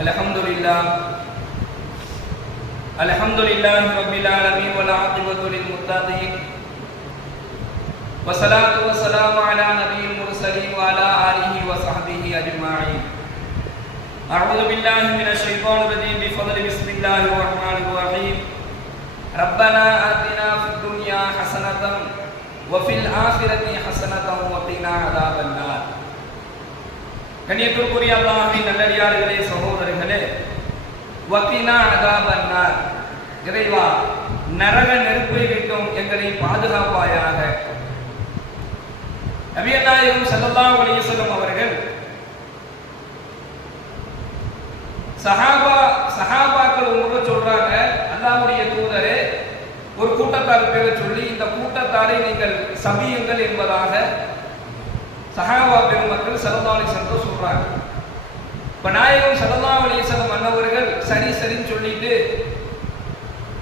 الحمد لله الحمد لله رب العالمين والعاقبة للمتقين والصلاة والسلام على نبي المرسلين وعلى آله وصحبه أجمعين أعوذ بالله من الشيطان الرجيم بفضل بسم الله الرحمن الرحيم ربنا آتنا في الدنيا حسنة وفي الآخرة حسنة وقنا عذاب النار. கண்ணியத்திற்குரிய அல்லாஹின் நல்லடியார்களே சகோதரர்களே வக்கீனா அதாபன்னார் இறைவா நரக நெருப்பை விட்டும் எங்களை பாதுகாப்பாயாக. நபியநாயகம் ஸல்லல்லாஹு அலைஹி அவர்கள் சஹாபா சஹாபாக்கள் உங்களுக்கு சொல்றாங்க அல்லாவுடைய தூதரே ஒரு கூட்டத்தார் பேரை சொல்லி இந்த கூட்டத்தாரை நீங்கள் சபியுங்கள் என்பதாக சஹாபா பெருமக்கள் சல்லா அலிசல்லம் சொல்றாங்க. இப்ப நாயகம் சல்லா அலிசல்லம் அன்னவர்கள் சரி சரின்னு சொல்லிட்டு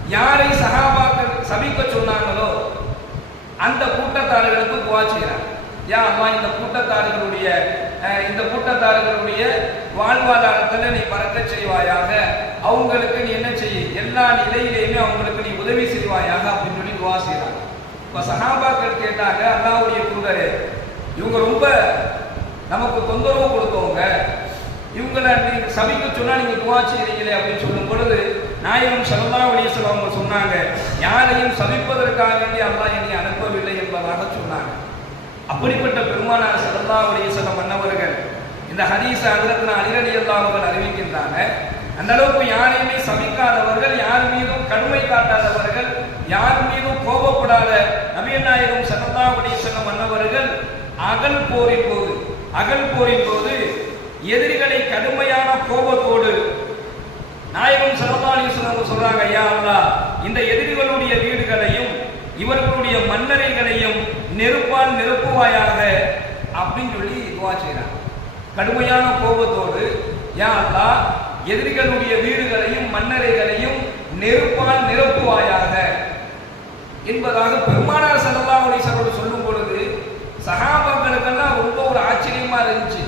யாரை சகாபாக்கள் சபிக்க சொன்னாங்களோ அந்த கூட்டத்தார்களுக்கு துவா செய்கிறாங்க யா அம்மா இந்த கூட்டத்தார்களுடைய இந்த கூட்டத்தார்களுடைய வாழ்வாதாரத்தில் நீ பறக்க செய்வாயாக அவங்களுக்கு நீ என்ன செய்ய எல்லா நிலையிலையுமே அவங்களுக்கு நீ உதவி செய்வாயாக அப்படின்னு சொல்லி துவா செய்கிறாங்க இப்ப சகாபாக்கள் கேட்டாங்க அல்லாவுடைய தூதரே இவங்க ரொம்ப நமக்கு தொந்தரவு கொடுத்தவங்க. இவங்களை நீங்க சபிக்க சொன்னா நீங்க துவா செய்கிறீங்களே அப்படின்னு சொல்லும் பொழுது நாயகம் சல்லா அலிஸ்லாம் அவங்க சொன்னாங்க யாரையும் சபிப்பதற்காக வேண்டி அல்லா என்னை அனுப்பவில்லை என்பதாக சொன்னாங்க. அப்படிப்பட்ட பெருமானார் சல்லா அலிஸ்லாம் மன்னவர்கள் இந்த ஹதீஸ அதிரத்தின அலிரடி அவர்கள் அறிவிக்கின்றாங்க. அந்த அளவுக்கு யாரையுமே சபிக்காதவர்கள் யார் மீதும் கடுமை காட்டாதவர்கள் யார் மீதும் கோபப்படாத நவீன நாயகம் சல்லா அலிஸ்லாம் மன்னவர்கள் அகல் போரின் போது அகல் போரின் போது எதிரிகளை கடுமையான கோபத்தோடு நாயகம் சரதாலீஸ்வரர் சொல்றாங்க ஐயா அல்லா இந்த எதிரிகளுடைய வீடுகளையும் இவர்களுடைய மன்னரைகளையும் நெருப்பால் நிரப்புவாயாக அப்படின்னு சொல்லி துவா செய்கிறாங்க கடுமையான கோபத்தோடு யா அல்லா எதிரிகளுடைய வீடுகளையும் மன்னரைகளையும் நெருப்பால் நிரப்புவாயாக என்பதாக பெருமானார் சல்லல்லாஹு அலைஹி சகாபாக்களுக்கெல்லாம் ரொம்ப ஒரு ஆச்சரியமா இருந்துச்சு.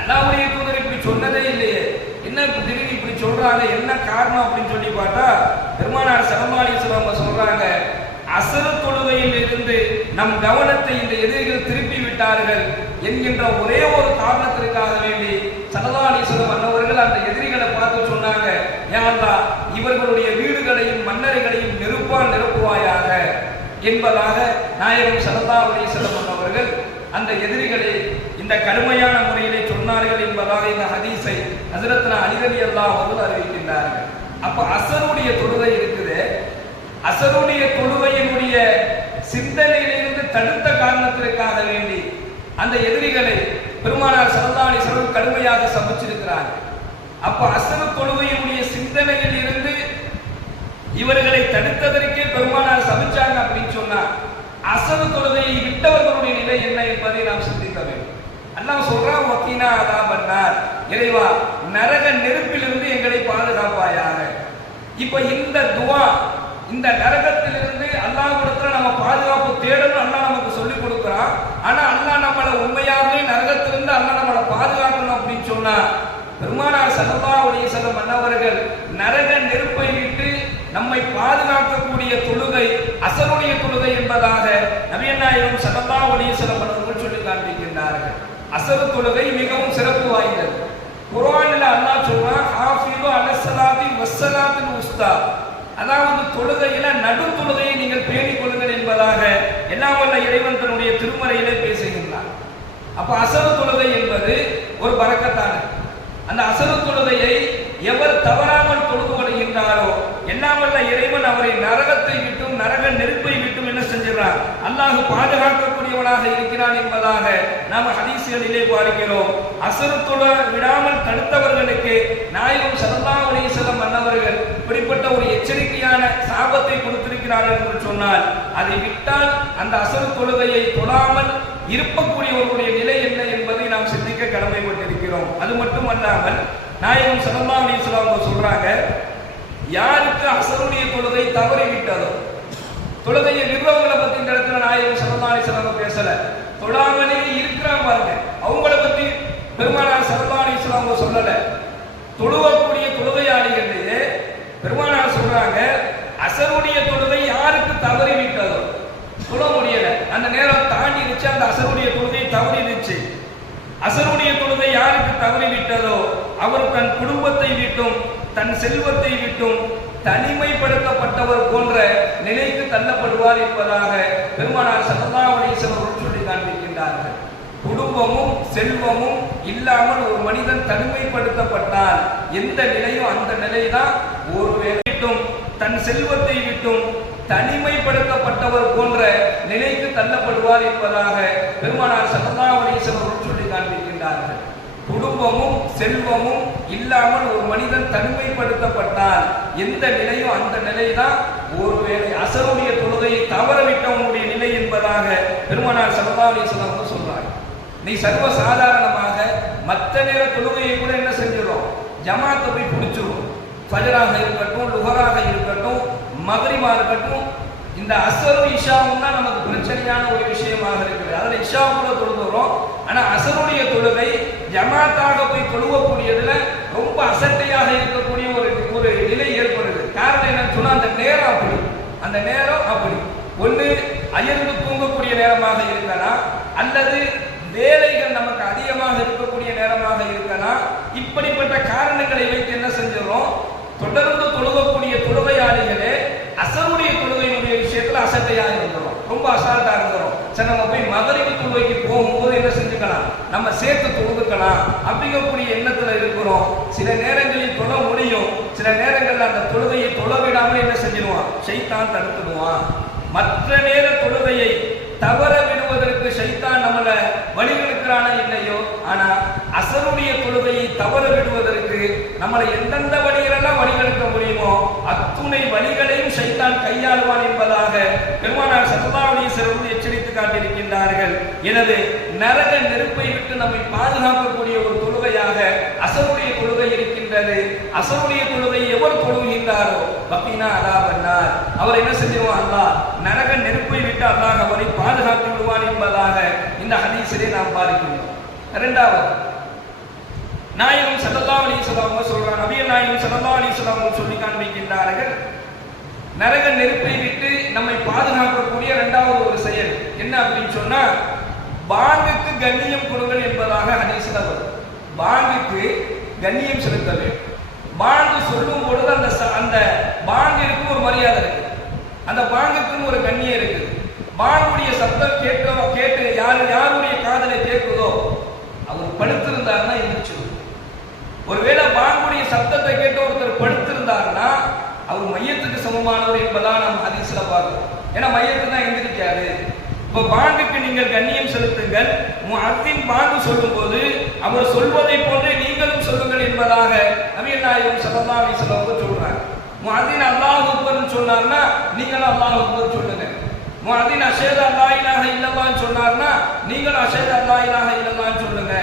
அல்லாவுடைய தூதர் இப்படி சொன்னதே இல்லையே. என்ன திடீர்னு இப்படி சொல்றாங்க? என்ன காரணம் அப்படின்னு சொல்லி பார்த்தா பெருமானார் சல்லல்லாஹு அலைஹி சொல்றாங்க அசர தொழுகையில் இருந்து நம் கவனத்தை இந்த எதிரிகள் திருப்பி விட்டார்கள் என்கின்ற ஒரே ஒரு காரணத்திற்காக வேண்டி சல்லல்லாஹு அலைஹி அன்னவர்கள் அந்த எதிரிகளை பார்த்து சொன்னாங்க யா இவர்களுடைய வீடுகளையும் மன்னர்களையும் நெருப்பால் நிரப்புவாயாக என்பதாக நாயகம் சல்லா அலிசல்லம் அந்த எதிரிகளே இந்த கடுமையான முறையிலே சொன்னார்கள் என்பதாக இந்த ஹதீஸை ஹசரத்னா அலிரலி அல்லாஹ் அவர்கள் அறிவிக்கின்றார்கள். அப்ப அசருடைய தொழுகை இருக்குது. அசருடைய தொழுகையினுடைய சிந்தனையிலிருந்து தடுத்த காரணத்திற்காக வேண்டி அந்த எதிரிகளை பெருமானார் சரதாணி அலிசல்லம் கடுமையாக சமைச்சிருக்கிறார்கள் அப்ப அசரு தொழுகையினுடைய சிந்தனையில் இருந்து இவர்களை தடுத்ததற்கே பெருமானார் சமைச்சாங்க அப்படின்னு சொன்னார் அசல் தொழுகையை விட்டவர்களுடைய நிலை என்ன என்பதை நாம் சிந்திக்க வேண்டும். அல்லாஹ் சொல்றான் வக்கீனா அதான் பண்ணார் இறைவா நரக நெருப்பிலிருந்து எங்களை பாதுகாப்பாயாக. இப்ப இந்த துவா இந்த நரகத்திலிருந்து அல்லாஹ் கொடுத்துல நம்ம பாதுகாப்பு தேடணும் அல்லாஹ் நமக்கு சொல்லி கொடுக்குறான். ஆனா அல்லாஹ் நம்மளை உண்மையாகவே நரகத்திலிருந்து அல்லாஹ் நம்மளை பாதுகாக்கணும் அப்படின்னு சொன்னா பெருமானார் சல்லா உடைய வஸல்லம் மன்னவர்கள் நரக நெருப்பை விட்டு நம்மை பாதுகாக்கக்கூடிய தொழுகை அசருடைய தொழுகை என்பதாக நபியன் சதந்தா சல்லா அவர்கள் சொல்லி காண்பிக்கின்றார்கள். அசரு தொழுகை மிகவும் சிறப்பு வாய்ந்தது. குரானில் அல்லாஹ் சொல்றான் ஹாஃபிது அலஸ்ஸலாத்தி வஸ்ஸலாத்தில் உஸ்தா. அதாவது தொழுகையில நடு தொழுகையை நீங்கள் பேணிக் கொள்ளுங்கள் என்பதாக எல்லாம் வல்ல இறைவன் தன்னுடைய திருமறையிலே பேசுகின்றார் அப்ப அசரு தொழுகை என்பது ஒரு பறக்கத்தானது. அந்த அசரு தொழுகையை எவர் தவறாமல் தொழுது வருகின்றாரோ எல்லாம் இறைவன் அவரை நரகத்தை விட்டும் நரக நெருப்பை விட்டும் என்ன செஞ்சிடறான் அல்லாஹ் பாதுகாக்கக்கூடியவனாக இருக்கிறான் என்பதாக நாம் ஹதீசுகளிலே பார்க்கிறோம் அசரு விடாமல் தடுத்தவர்களுக்கு நாயகம் சல்லல்லாஹு அலைஹி வஸல்லம் இப்படிப்பட்ட ஒரு எச்சரிக்கையான சாபத்தை கொடுத்திருக்கிறார்கள் என்று சொன்னால் அதை விட்டால் அந்த அசரு தொழுகையை தொடாமல் இருப்பக்கூடியவர்களுடைய நிலை என்ன என்பதை நாம் சிந்திக்க கடமைப்பட்டிருக்கிறோம். அது மட்டுமல்லாமல் நாயகம் சல்லல்லாஹு அலைஹி சொல்றாங்க யாருக்கு அசருடைய தொழுகை தவறிவிட்டதோ தொழுகையை விடுறவங்களை பத்தி இந்த இடத்துல நாயகம் சல்லல்லாஹு அலைஹி பேசல. தொழாமலே இருக்கிறாங்க பாருங்க. அவங்கள பத்தி பெருமானார் சல்லல்லாஹு சிலவங்க சொல்லல. தொழுவக்கூடிய பெருமானார் சொல்றாங்க அசருடைய தொழுகை யாருக்கு தவறி விட்டதோ சொல்ல முடியல. அந்த நேரம் தாண்டி தாண்டிடுச்சு அந்த அசருடைய தொழுகை தவறிடுச்சு அசருடைய தொழுகை யாருக்கு தவறி விட்டதோ அவர் தன் குடும்பத்தை விட்டும் தன் செல்வத்தை விட்டும் தனிமைப்படுத்தப்பட்டவர் போன்ற தள்ளப்படுவார் என்பதாக பெருமானார் சல்லல்லாஹு அவர்கள் சொல்லி காண்பிக்கின்றார்கள் குடும்பமும் செல்வமும் இல்லாமல் ஒரு மனிதன் தனிமைப்படுத்தப்பட்டால் எந்த நிலையும் அந்த நிலை தான் ஒருவேளை விட்டும் தன் செல்வத்தை விட்டும் தனிமைப்படுத்தப்பட்டவர் போன்ற நிலைக்கு தள்ளப்படுவார் என்பதாக பெருமானார் சல்லல்லாஹு அவர்கள் சொல்லி காண்பிக்கின்றார்கள் குடும்பமும் செல்வமும் இல்லாமல் ஒரு மனிதன் தனிமைப்படுத்தப்பட்டால் எந்த நிலையும் அந்த நிலை தான் ஒருவேளை அசருடைய தொழுகையை தவறவிட்டவனுடைய நிலை என்பதாக பெருமனார் சல்லா அலிஸ்லாம் சொல்றாங்க. நீ சர்வ சாதாரணமாக மற்ற நேர தொழுகையை கூட என்ன செஞ்சிடும் ஜமாத்தை போய் பிடிச்சிரும் ஃபஜராக இருக்கட்டும் லுகராக இருக்கட்டும் மகரிமா இருக்கட்டும் இந்த அசரு இஷாவும் தான் நமக்கு பிரச்சனையான ஒரு விஷயமாக இருக்குது. அதில் இஷா கூட தொழுதுறோம். ஆனால் அசருடைய தொழுகை ஜமாத்தாக போய் தொழுவக்கூடியதில் ரொம்ப அசட்டையாக இருக்கக்கூடிய ஒரு ஒரு நிலை ஏற்படுது. காரணம் என்னன்னு சொன்னா அந்த நேரம் அப்படி. அந்த நேரம் அப்படி. ஒன்று அயர்ந்து தூங்கக்கூடிய நேரமாக இருந்தனா அல்லது வேலைகள் நமக்கு அதிகமாக இருக்கக்கூடிய நேரமாக இருந்தனா இப்படிப்பட்ட காரணங்களை வைத்து என்ன செஞ்சிடறோம்? தொடர்ந்து தொழுகக்கூடிய தொழுகையாளிகளே அசருடைய தொழுகையினுடைய விஷயத்துல அசட்டையாக இருக்கிறோம் ரொம்ப அசால்ட்டாக இருக்கிறோம். சரி நம்ம போய் மதுரைக்கு தொழுகைக்கு போகும்போது என்ன செஞ்சுக்கலாம்? நம்ம சேர்த்து தொழுதுக்கலாம். அப்படிங்கக்கூடிய எண்ணத்துல இருக்கிறோம். சில நேரங்களில் தொழ முடியும். சில நேரங்களில் அந்த தொழுகையை தொழ விடாமல் என்ன செஞ்சிருவான்? சைத்தான் தடுத்துடுவான். மற்ற நேர தொழுகையை தவற விடுவதற்கு சைத்தான் நம்மளை வழிகெடுக்கிறானா இல்லையோ? ஆனா அசருடைய தொழுகையை தவற விடுவதற்கு நம்மளை எந்தெந்த வழிகளெல்லாம் வழிகெடுக்க முடியுமோ அத்துணை வழிகளையும் சைத்தான் கையாளுவான் என்பதாக பெருமானார் சல்லாவளீஸ்வரர் எச்சரித்து காட்டியிருக்கின்றார்கள். எனவே நரக நெருப்பை விட்டு நம்மை பாதுகாக்கக்கூடிய ஒரு தொழுகையாக அசருடைய தொழுகை இருக்கின்றது. அசருடைய தொழுகை எவர் தொழுகின்றாரோ? பக்தினா அதா பண்ணார் அவர் என்ன செஞ்சிருவான் அல்லா நரக நெருப்பை விட்டு அல்லாஹ் அவரை பாதுகாத்து விடுவான் என்பதாக இந்த ஹதீசிலே நாம் பார்க்கின்றோம். இரண்டாவது நாயகம் சல்லல்லாஹு அலி வஸல்லம் அவங்க சொல்றாங்க. நபிய நாயகம் சல்லல்லாஹு அலி சொல்லி காண்பிக்கின்றார்கள். நரக நெருப்பை விட்டு நம்மை பாதுகாக்கக்கூடிய இரண்டாவது ஒரு செயல். என்ன அப்படின்னு சொன்னா பாங்குக்கு கண்ணியம் கொடுங்கள் என்பதாக ஹதீஸ்ல வரும். பாங்குக்கு கண்ணியம் செலுத்த வேண்டும். பாங்கு சொல்லும் பொழுது அந்த ச- அந்த பாங்கிற்கு ஒரு மரியாதை இருக்கு அந்த பாங்குக்குன்னு ஒரு கண்ணியம் இருக்கு பாங்குடைய சத்தம் கேட்க கேட்டு யார் யாருடைய காதலை கேட்குதோ அவர் படுத்திருந்தாருன்னா எந்திரிச்சிடும் ஒருவேளை பாங்குடைய சத்தத்தை கேட்டு ஒருத்தர் படுத்திருந்தாருன்னா அவர் மையத்துக்கு சமமானவர் என்பதா நம்ம ஹதீஸ்ல பார்க்கிறோம். ஏன்னா மையத்து தான் எந்திரிக்காது இப்போ பாண்டுக்கு நீங்கள் கண்ணியம் செலுத்துங்கள். அத்தின் பாங்கு சொல்லும்போது அவர் சொல்வதை போன்றே நீங்களும் சொல்லுங்கள் என்பதாக நவீன நாயகம் சல்லா அலி சொல்லுவாங்க சொல்றாங்க. முஅத்தின் அல்லாஹ் அக்பர்னு சொன்னார்னா நீங்களும் அல்லாஹ் அக்பர் சொல்லுங்க. முஅத்தின் அஷேத் அல்லாஹ் இலாஹ இல்லல்லாஹ்னு சொன்னார்னா நீங்களும் அஷேத் அல்லாஹ் இலாஹ இல்லல்லாஹ்னு சொல்லுங்க.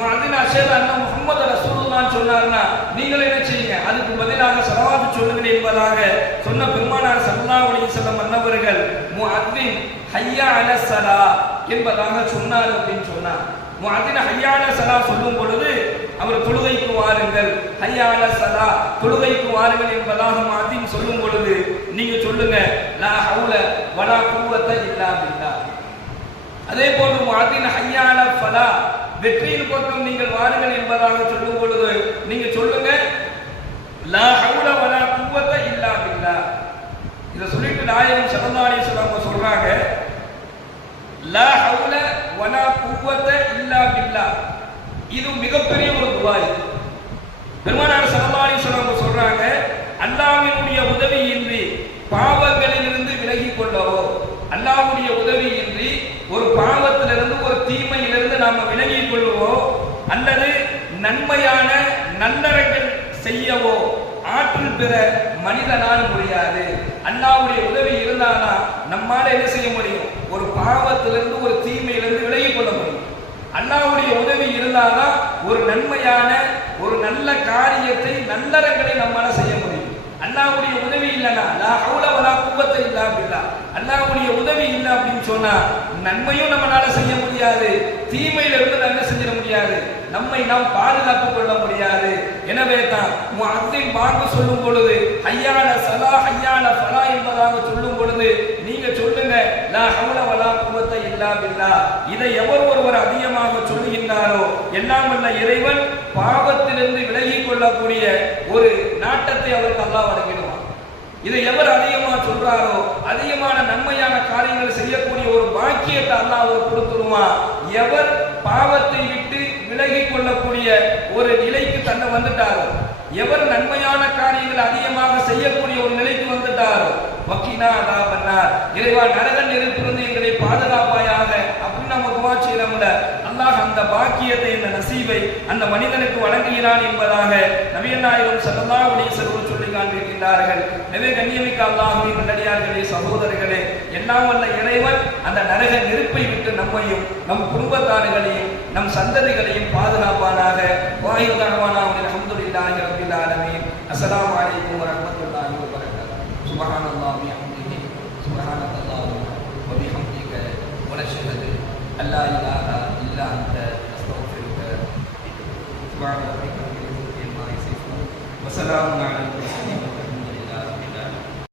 முஅத்தின் அஷேத் அண்ணா முஹம்மது ரசூலுல்லாஹ்னு சொன்னார்னா நீங்கள் என்ன செய்யுங்க? அதுக்கு பதிலாக சலவாத்து சொல்லுங்கள் என்பதாக சொன்ன பெருமானார் ஸல்லல்லாஹு அலைஹி மன்னவர்கள் அன்னவர்கள் முஅத்தின் ஹையா அல சலா என்பதாக சொன்னார் அப்படின்னு சொன்னார். முஅத்தின் ஹய்யா அல சலா சொல்லும் பொழுது அவர் தொழுகைக்கு வாருங்கள். ஹய்யால சலா தொழுகைக்கு வாருங்கள் என்பதாக மாத்தின் சொல்லும் பொழுது நீங்க சொல்லுங்க லா ஹவுல வலா குவத்த இல்லா பில்லா அதே போன்று மாத்தின் ஹய்யால ஃபலா வெற்றியின் பக்கம் நீங்கள் வாருங்கள் என்பதாக சொல்லும் பொழுது நீங்க சொல்லுங்க லா ஹவுல வலா குவத்த இல்லா பில்லா. இத சொல்லிட்டு நாயகம் ஸல்லல்லாஹு அலைஹி வஸல்லம் சொல்றாங்க லா ஹவுல வலா குவத்த இல்லா பில்லா. இது மிகப்பெரிய ஒரு துவா இது. பெருமானார் ஸல்லல்லாஹு அலைஹி வஸல்லம் சொல்றாங்க அல்லாஹ்வினுடைய உதவியின்றி பாவங்களிலிருந்து விலகி கொள்ளவோ? அல்லாஹ்வுடைய உதவியின்றி ஒரு பாவத்திலிருந்து ஒரு தீமை நாம் விலகிக் கொள்வோ அல்லது நன்மையான நல்லறங்கள் செய்யவோ ஆற்றல் பெற மனிதனால் முடியாது. அண்ணாவுடைய உதவி இருந்தானா நம்மால என்ன செய்ய முடியும்? ஒரு பாவத்திலிருந்து ஒரு தீமையிலிருந்து விலகி கொள்ள முடியும். அண்ணாவுடைய உதவி இருந்தாதான் ஒரு நன்மையான ஒரு நல்ல காரியத்தை நல்லறங்களை நம்மால செய்ய முடியும். அண்ணாவுடைய உதவி இல்லைன்னா லா ஹவுல வலா குவத்த இல்லா பில்லா. உதவி இல்லை அப்படின்னு சொன்னா நன்மையும் நம்மளால செய்ய முடியாது. தீமையில இருந்து என்ன செஞ்சிட முடியாது? நம்மை நாம் பாதுகாத்து கொள்ள முடியாது. எனவே தான் அத்தின் வாங்க சொல்லும் பொழுது ஐயான சலா ஐயான பலா என்பதாக சொல்லும் பொழுது நீங்க சொல்லுங்க லா ஹவுல வலா குவத்தை இல்லா பில்லா இதை எவர் ஒருவர் அதிகமாக சொல்லுகின்றாரோ எல்லாம் உள்ள இறைவன் பாவத்திலிருந்து விலகி கொள்ளக்கூடிய ஒரு நாட்டத்தை அவருக்கு அல்லாஹ் வழங்கிடுவான். இதை எவர் அதிகமா சொல்றாரோ அதிகமான நன்மையான காரியங்கள் செய்யக்கூடிய ஒரு பாக்கியத்தை அல்லாஹ் அவர் கொடுத்துருமா? எவர் பாவத்தை விட்டு விலகி கொள்ளக்கூடிய ஒரு நிலைக்கு தன்னை வந்துட்டாரோ? எவர் நன்மையான காரியங்கள் அதிகமாக செய்யக்கூடிய ஒரு நிலைக்கு வந்துட்டாரோ? வக்கீனா அதா பண்ணார் இறைவா நரக நெருப்பிலிருந்து எங்களை பாதுகாப்பாயாக அப்படின்னு நம்ம துவா செய்யலாம்ல. அல்லாஹ் அந்த பாக்கியத்தை இந்த நசீவை அந்த மனிதனுக்கு வழங்குகிறான் என்பதாக நவீன நாயகம் சல்லல்லாஹு அலைஹி வஸல்லம் சொல்லி காண்பிக்கின்றார்கள் எனவே கண்ணியமிக்க அல்லாஹ்வின் நல்லடியார்களே சகோதரர்களே எல்லாம் வல்ல இறைவன் அந்த நரக நெருப்பை விட்டு நம்மையும் நம் குடும்பத்தார்களையும் நம் சந்ததிகளையும் பாதுகாப்பானாக. வாயு தகவானா அல்ஹம்துலில்லாஹி ரப்பில் ஆலமீன். அஸ்ஸலாமு அலைக்கும் வரஹ்மத்துல்லாஹி வபரகாத்துஹு. சுப்ஹானல்லாஹி வபிஹம்திஹி சுப்ஹானல்லாஹி வபிஹம்திக வனஷ்ஹது அல்லா இலாஹா இல்லா அன்த அஸ்தக்ஃபிருக சுப்ஹான ரப்பிக ரப்பில் இஸ்ஸத்தி அம்மா